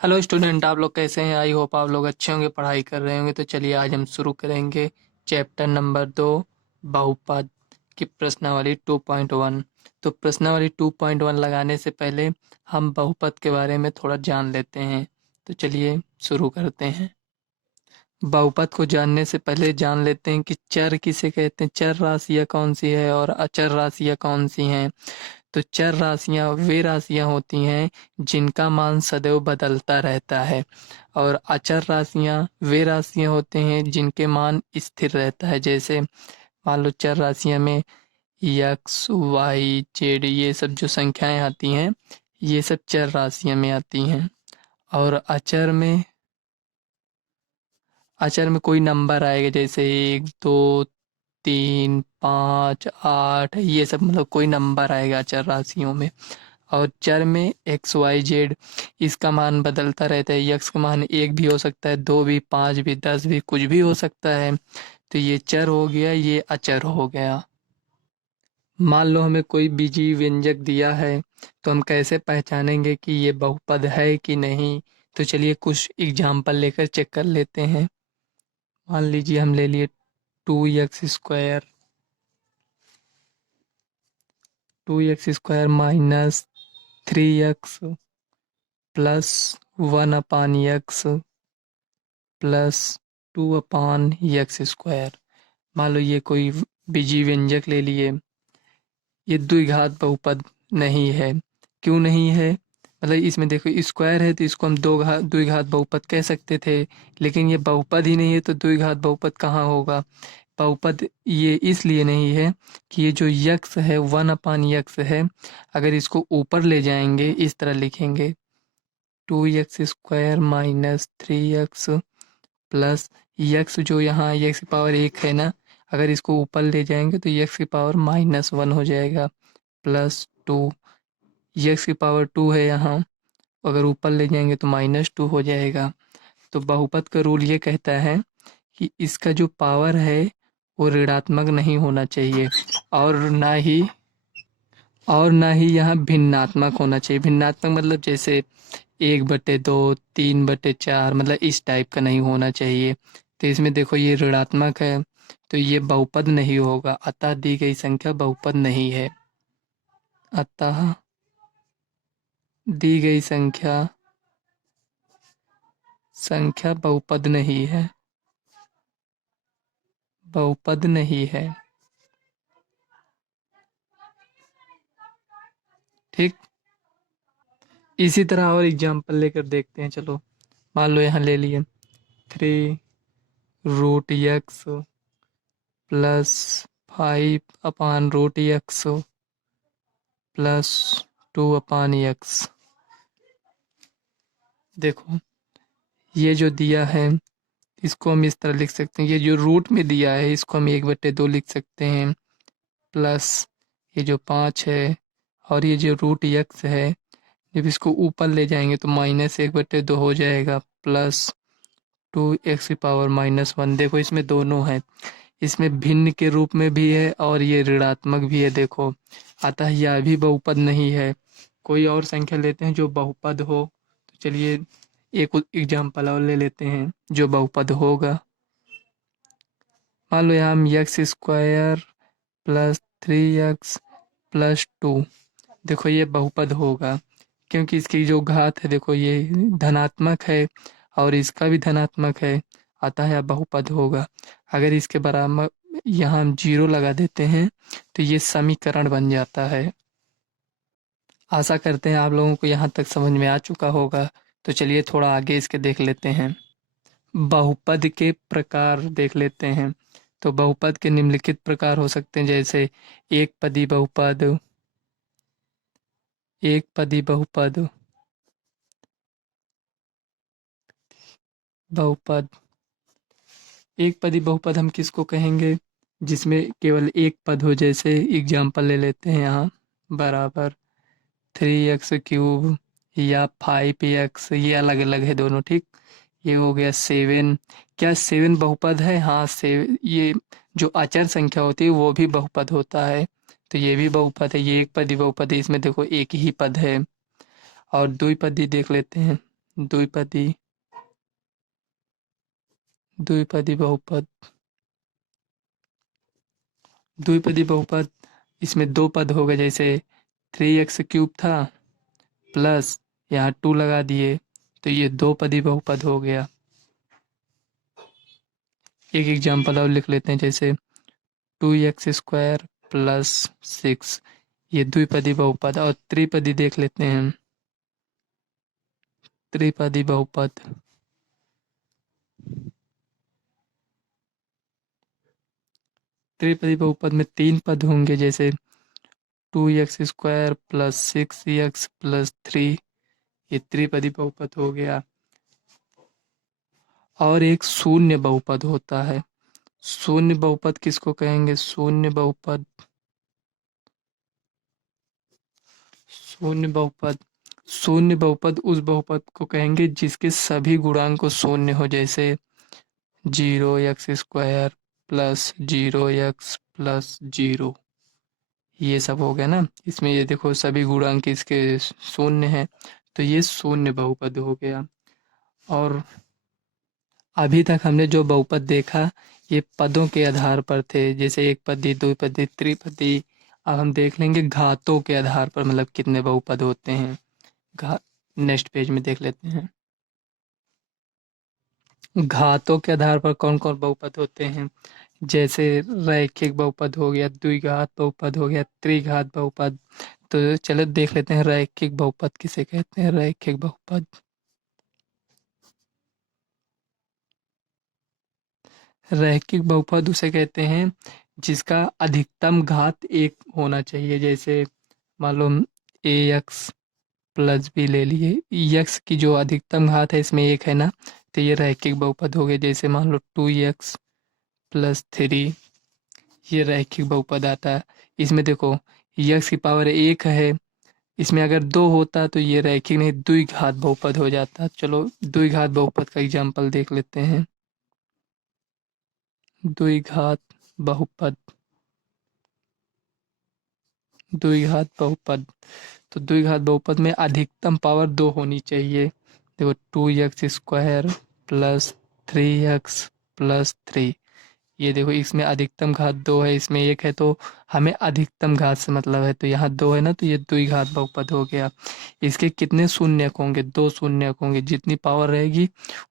Hello student, आप लोग कैसे हैं? आई होप आप लोग अच्छे होंगे, पढ़ाई कर रहे होंगे। तो चलिए आज हम शुरू करेंगे चैप्टर नंबर 2, बहुपद की प्रश्नावली 2.1। तो प्रश्नावली 2.1 लगाने से पहले हम बहुपद के बारे में थोड़ा जान लेते हैं। तो चलिए शुरू करते हैं। बहुपद को जानने से पहले जान लेते हैं कि चर किसे कहते हैं, चर राशियाँ कौन सी है और अचर राशियाँ कौन सी हैं। तो चर राशियाँ वे राशियाँ होती हैं जिनका मान सदैव बदलता रहता है, और अचर राशियाँ वे राशियाँ होते हैं जिनके मान स्थिर रहता है। जैसे मान लो चर राशियाँ में यक्स, वाई, जेड, ये सब जो संख्याएं आती हैं, ये सब चर राशियाँ में आती हैं। और अचर में कोई नंबर आएगा, जैसे 1, 2, 3, 5, 8, ये सब मतलब कोई नंबर आएगा अचर राशियों में। और चर में एक्स वाई जेड, इसका मान बदलता रहता है। यक्स का मान 1 भी हो सकता है, 2 भी, 5 भी, 10 भी, कुछ भी हो सकता है। तो ये चर हो गया, ये अचर हो गया। मान लो हमें कोई बीजीय व्यंजक दिया है, तो हम कैसे पहचानेंगे कि ये बहुपद है कि नहीं? तो चलिए कुछ एग्जाम्पल लेकर चेक कर लेते हैं। मान लीजिए हम ले लिए 2x² 2x² minus 3x plus 1/x plus 2/x²। मान लो ये कोई बीजीय व्यंजक ले लिए। ये द्विघात बहुपद नहीं है। क्यों नहीं है? मतलब इसमें देखो स्क्वायर है, तो इसको हम द्विघात बहुपद कह सकते थे। लेकिन ये बहुपद ही नहीं है, तो द्विघात बहुपद कहाँ होगा? बहुपद ये इसलिए नहीं है कि ये जो यक्स है 1/यक्स है, अगर इसको ऊपर ले जाएंगे इस तरह लिखेंगे 2x² minus 3x plus x, जो यहाँ यक्स की पावर 1 है ना, अगर इसको ऊपर ले जाएंगे तो यक्स की पावर -1 हो जाएगा, +2। यक्स की पावर 2 है यहाँ, अगर ऊपर ले जाएंगे तो -2 हो जाएगा। तो बहुपद का रूल ये कहता है कि इसका जो पावर है वो ऋणात्मक नहीं होना चाहिए, और ना ही यहाँ भिन्नात्मक होना चाहिए। भिन्नात्मक मतलब जैसे 1/2, 3/4, मतलब इस टाइप का नहीं होना चाहिए। तो इसमें देखो ये ऋणात्मक है, तो ये बहुपद नहीं होगा। अतः दी गई संख्या बहुपद नहीं है। अतः दी गई संख्या बहुपद नहीं है, बहुपद नहीं है। ठीक, इसी तरह और एग्जांपल लेकर देखते हैं। चलो मान लो यहाँ ले लिए 3√x plus 5/√x plus 2/x। देखो ये जो दिया है इसको हम इस तरह लिख सकते हैं। ये जो रूट में दिया है इसको हम 1/2 लिख सकते हैं, प्लस ये जो 5 है, और ये जो रूट यक्स है, जब इसको ऊपर ले जाएंगे तो -1/2 हो जाएगा, प्लस 2x⁻1। देखो इसमें दोनों है, इसमें भिन्न के रूप में भी है और ये ऋणात्मक भी है। देखो अतः यह भी बहुपद नहीं है। कोई और संख्या लेते हैं जो बहुपद हो। तो चलिए एक एग्जाम्पल और ले लेते हैं जो बहुपद होगा। मान लो यहाँ हम x² प्लस 3x प्लस 2, देखो ये बहुपद होगा क्योंकि इसकी जो घात है देखो ये धनात्मक है और इसका भी धनात्मक है, अतः यह बहुपद होगा। अगर इसके बराबर यहाँ हम 0 लगा देते हैं तो ये समीकरण बन जाता है। आशा करते हैं आप लोगों को यहाँ तक समझ में आ चुका होगा। तो चलिए थोड़ा आगे इसके देख लेते हैं। बहुपद के प्रकार देख लेते हैं। तो बहुपद के निम्नलिखित प्रकार हो सकते हैं, जैसे एक पदी बहुपद, एक पदी बहुपद, बहुपद। एक पदी बहुपद हम किसको कहेंगे? जिसमें केवल एक पद हो। जैसे एग्जाम्पल ले लेते हैं यहाँ, बराबर 3x³ या 5x, ये अलग अलग है दोनों। ठीक, ये हो गया 7। क्या 7 बहुपद है? हाँ, ये जो अचर संख्या होती है वो भी बहुपद होता है, तो ये भी बहुपद है। ये एक पदी बहुपद है, इसमें देखो एक ही पद है। और द्विपदी देख लेते हैं। द्विपदी द्विपदी बहुपद द्विपदी बहुपद इसमें दो पद हो गए, जैसे 3x³ था प्लस यहाँ 2 लगा दिए तो ये दो पदी बहुपद हो गया। एक एग्जाम्पल और लिख लेते हैं, जैसे 2x² प्लस 6, ये द्विपदी बहुपद। और त्रिपदी देख लेते हैं, त्रिपदी बहुपद त्रिपदी बहुपद में 3 पद होंगे, जैसे 2x² प्लस 6x प्लस 3, ये त्रिपदी बहुपद हो गया। और एक शून्य बहुपद होता है। शून्य बहुपद किसको कहेंगे? शून्य बहुपद शून्य बहुपद उस बहुपद को कहेंगे जिसके सभी गुणांक शून्य हो, जैसे 0x² प्लस 0x प्लस 0, ये सब हो गया ना। इसमें ये देखो सभी गुणांक इसके शून्य हैं, तो ये शून्य बहुपद हो गया। और अभी तक हमने जो बहुपद देखा ये पदों के आधार पर थे, जैसे एक पदी, द्विपदी, त्रिपदी। अब हम देख लेंगे घातों के आधार पर, मतलब कितने बहुपद होते हैं। नेक्स्ट पेज में देख लेते हैं। घातों के आधार पर कौन कौन बहुपद होते हैं, जैसे रैखिक बहुपद हो गया, द्विघात बहुपद हो गया, त्रिघात बहुपद। तो चलो देख लेते हैं रैखिक बहुपद किसे कहते हैं। रैखिक बहुपद रैखिक बहुपद उसे कहते हैं जिसका अधिकतम घात एक होना चाहिए, जैसे मान लो ax प्लस बी ले लिए, यक्स की जो अधिकतम घात है इसमें एक है ना, तो ये रैखिक बहुपद हो गए। जैसे मान लो 2x प्लस 3, ये रैखिक बहुपद आता है। इसमें देखो यक्स की पावर एक है, इसमें अगर दो होता तो ये रैखिक नहीं द्विघात बहुपद हो जाता। चलो द्विघात बहुपद का एग्जाम्पल देख लेते हैं। द्विघात बहुपद द्विघात बहुपद तो द्विघात बहुपद में अधिकतम पावर 2 होनी चाहिए। देखो 2x² प्लस 3x प्लस 3, ये देखो इसमें अधिकतम घात 2 है, इसमें एक है, तो हमें अधिकतम घात से मतलब है, तो यहाँ 2 है ना, तो ये द्विघात बहुपद हो गया। इसके कितने शून्यक होंगे? 2 शून्यक होंगे, जितनी पावर रहेगी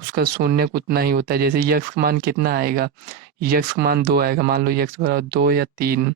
उसका शून्यक उतना ही होता है। जैसे यक्स का मान कितना आएगा? यक्स का मान 2 आएगा, मान लो यक्स बराबर 2 या 3,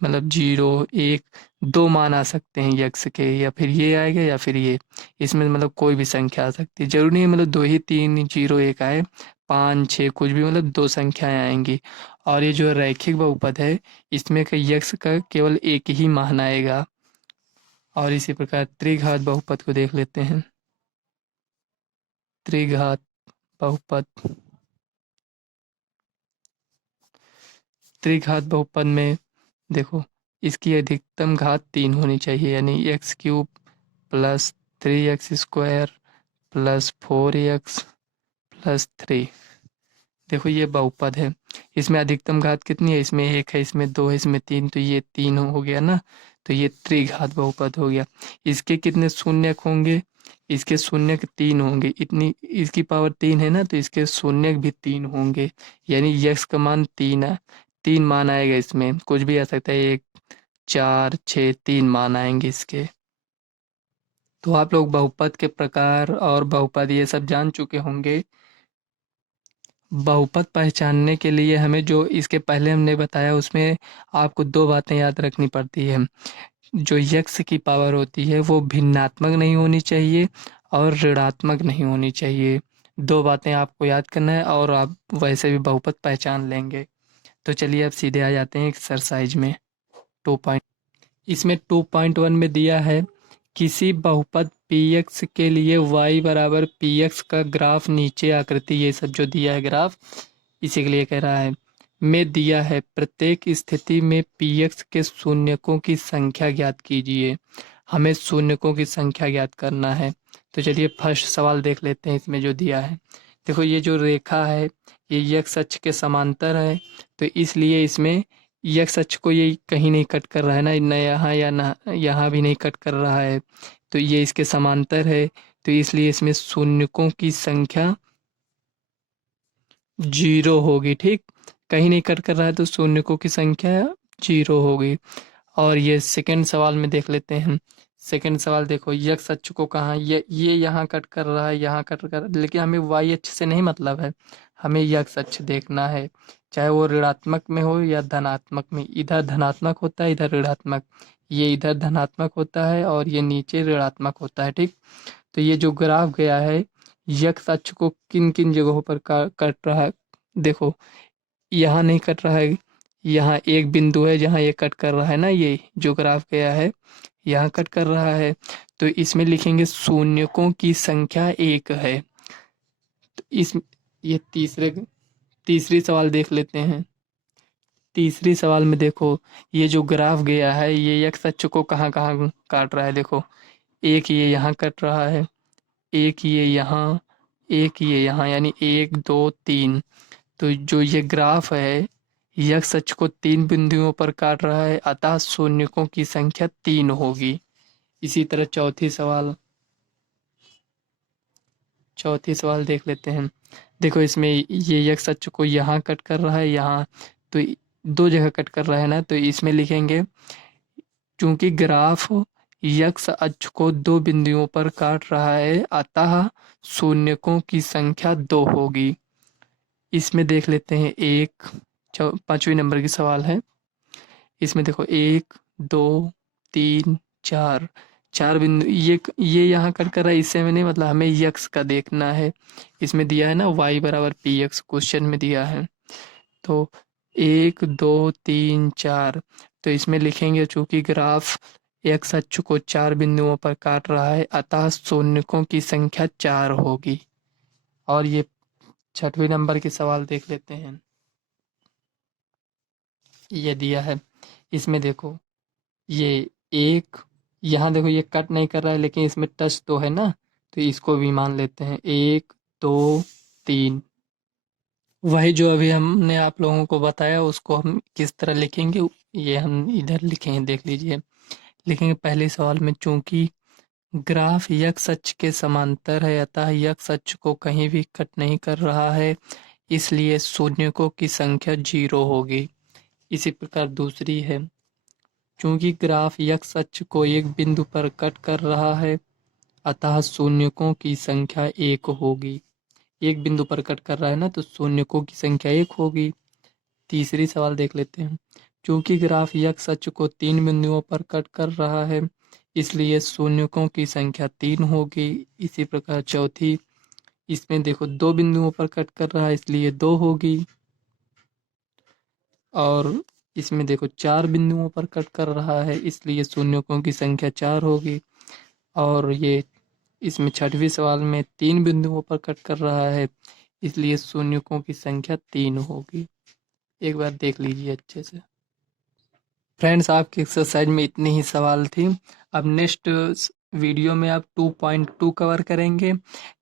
मतलब 0 1 2 मान आ सकते हैं यक्स के, या फिर ये आएगा या फिर ये, इसमें मतलब कोई भी संख्या आ सकती है। जरूरी नहीं मतलब 2 ही 3 0 1 आए, 5 6 कुछ भी, मतलब 2 संख्याएं आएंगी। और ये जो रैखिक बहुपद है इसमें का यक्स का केवल एक ही मान आएगा। और इसी प्रकार त्रिघात बहुपद को देख लेते हैं। त्रिघात बहुपद त्रिघात बहुपद में देखो इसकी अधिकतम घात 3 होनी चाहिए, यानी x³ plus 3x² plus 4x plus 3। देखो ये बहुपद है, इसमें अधिकतम घात कितनी है? इसमें एक है, इसमें 2 है, इसमें 3, तो ये 3 हो गया ना, तो ये त्रिघात बहुपद हो गया। इसके कितने शून्यक होंगे? इसके शून्यक 3 होंगे, इतनी इसकी पावर 3 है ना, तो इसके शून्यक भी 3 होंगे, यानी यक्स का मान 3 है। 3 मान आएगा, इसमें कुछ भी आ सकता है, 1 4 6 3 मान आएंगे इसके। तो आप लोग बहुपद के प्रकार और बहुपद ये सब जान चुके होंगे। बहुपद पहचानने के लिए हमें जो इसके पहले हमने बताया उसमें आपको 2 बातें याद रखनी पड़ती है। जो यक्स की पावर होती है वो भिन्नात्मक नहीं होनी चाहिए और ऋणात्मक नहीं होनी चाहिए। 2 बातें आपको याद करना है और आप वैसे भी बहुपद पहचान लेंगे। तो चलिए अब सीधे आ जाते हैं एक्सरसाइज में। 2 पॉइंट इसमें 2.1 में दिया है, किसी बहुपद px के लिए y बराबर px का ग्राफ नीचे आकृति, ये सब जो दिया है ग्राफ, इसी के लिए कह रहा है, में दिया है प्रत्येक स्थिति में px के शून्यकों की संख्या ज्ञात कीजिए। हमें शून्यकों की संख्या ज्ञात करना है। तो चलिए फर्स्ट सवाल देख लेते हैं इसमें जो दिया है। देखो ये जो रेखा है ये x अक्ष के समांतर है, तो इसलिए इसमें x अक्ष को ये कहीं नहीं कट कर रहा है ना, न यहाँ या ना यहाँ भी नहीं कट कर रहा है, तो ये इसके समांतर है। तो इसलिए इसमें शून्यकों की संख्या 0 होगी। ठीक, कहीं नहीं कट कर रहा है तो शून्यकों की संख्या 0 होगी। और ये सेकंड सवाल में देख लेते हैं। सेकंड सवाल देखो, यक्स अक्ष को कहाँ, ये यहाँ कट कर रहा है, यहाँ कट कर, लेकिन हमें वाई अक्ष से नहीं मतलब है, हमें यक्स अक्ष देखना है, चाहे वो ऋणात्मक में हो या धनात्मक में। इधर धनात्मक होता है, इधर ऋणात्मक, ये इधर धनात्मक होता है और ये नीचे ऋणात्मक होता है। ठीक, तो ये जो ग्राफ गया है, यक्स अक्ष को किन किन जगहों पर कट रहा है, देखो यहाँ नहीं कट रहा है, यहाँ एक बिंदु है जहाँ ये कट कर रहा है ना, ये जो ग्राफ गया है यहाँ कट कर रहा है, तो इसमें लिखेंगे शून्यकों की संख्या 1 है। तो इस ये तीसरी सवाल देख लेते हैं। तीसरी सवाल में देखो, ये जो ग्राफ गया है ये एक्स अक्ष को कहाँ कहाँ काट रहा है, देखो एक ये यहाँ कट रहा है, एक ये यहाँ, एक ये यहाँ, यानी 1 2 3। तो जो ये ग्राफ है यक्स अक्ष को 3 बिंदुओं पर काट रहा है, अतः शून्यकों की संख्या 3 होगी। इसी तरह चौथी सवाल देख लेते हैं। देखो इसमें ये यक्स अक्ष को यहाँ कट कर रहा है, यहाँ, तो दो जगह कट कर रहा है ना, तो इसमें लिखेंगे चूंकि ग्राफ यक्स अक्ष को 2 बिंदुओं पर काट रहा है, अतः शून्यकों की संख्या 2 होगी। इसमें देख लेते हैं एक 5वीं नंबर की सवाल है। इसमें देखो 1 2 3 4, 4 बिंदु, ये यहाँ कट कर रहा है, इससे में नहीं मतलब, हमें यक्स का देखना है। इसमें दिया है ना y बराबर पी एक्स, क्वेश्चन में दिया है। तो 1 2 3 4, तो इसमें लिखेंगे चूंकि ग्राफ एक्स अक्ष को 4 बिंदुओं पर काट रहा है, अतः शून्यकों की संख्या 4 होगी। और ये 6वीं नंबर की सवाल देख लेते हैं। ये दिया है, इसमें देखो ये एक, यहाँ देखो ये कट नहीं कर रहा है लेकिन इसमें टच तो है ना, तो इसको भी मान लेते हैं 1 2 3। वही जो अभी हमने आप लोगों को बताया उसको हम किस तरह लिखेंगे, ये हम इधर लिखेंगे, देख लीजिए। लिखेंगे पहले सवाल में, चूंकि ग्राफ यक्स अक्ष के समांतर है अतः यक्स अक्ष को कहीं भी कट नहीं कर रहा है, इसलिए शून्यकों की संख्या 0 होगी। इसी प्रकार दूसरी है, चूंकि ग्राफ यक्स अक्ष को एक बिंदु पर कट कर रहा है अतः शून्यकों की संख्या 1 होगी। एक बिंदु पर कट कर रहा है ना, तो शून्यकों की संख्या 1 होगी। तीसरी सवाल देख लेते हैं, चूंकि ग्राफ यक्स अक्ष को 3 बिंदुओं पर कट कर रहा है, इसलिए शून्यकों की संख्या 3 होगी। इसी प्रकार चौथी, इसमें देखो 2 बिंदुओं पर कट कर रहा है इसलिए 2 होगी। और इसमें देखो 4 बिंदुओं पर कट कर रहा है इसलिए शून्यकों की संख्या 4 होगी। और ये इसमें 6वीं सवाल में 3 बिंदुओं पर कट कर रहा है इसलिए शून्यकों की संख्या 3 होगी। एक बार देख लीजिए अच्छे से। फ्रेंड्स, आपकी एक्सरसाइज में इतनी ही सवाल थी। अब नेक्स्ट वीडियो में आप 2.2 कवर करेंगे।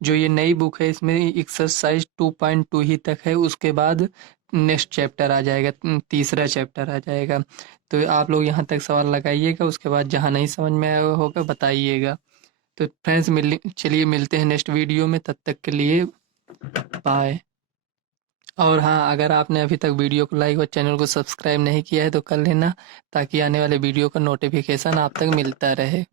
जो ये नई बुक है इसमें एक्सरसाइज 2.2 ही तक है, उसके बाद नेक्स्ट चैप्टर आ जाएगा, तीसरा चैप्टर आ जाएगा। तो आप लोग यहाँ तक सवाल लगाइएगा, उसके बाद जहाँ नहीं समझ में आया होगा बताइएगा। तो फ्रेंड्स चलिए मिलते हैं नेक्स्ट वीडियो में, तब तक के लिए बाय। और हाँ, अगर आपने अभी तक वीडियो को लाइक और चैनल को सब्सक्राइब नहीं किया है तो कर लेना, ताकि आने वाले वीडियो का नोटिफिकेशन आप तक मिलता रहे।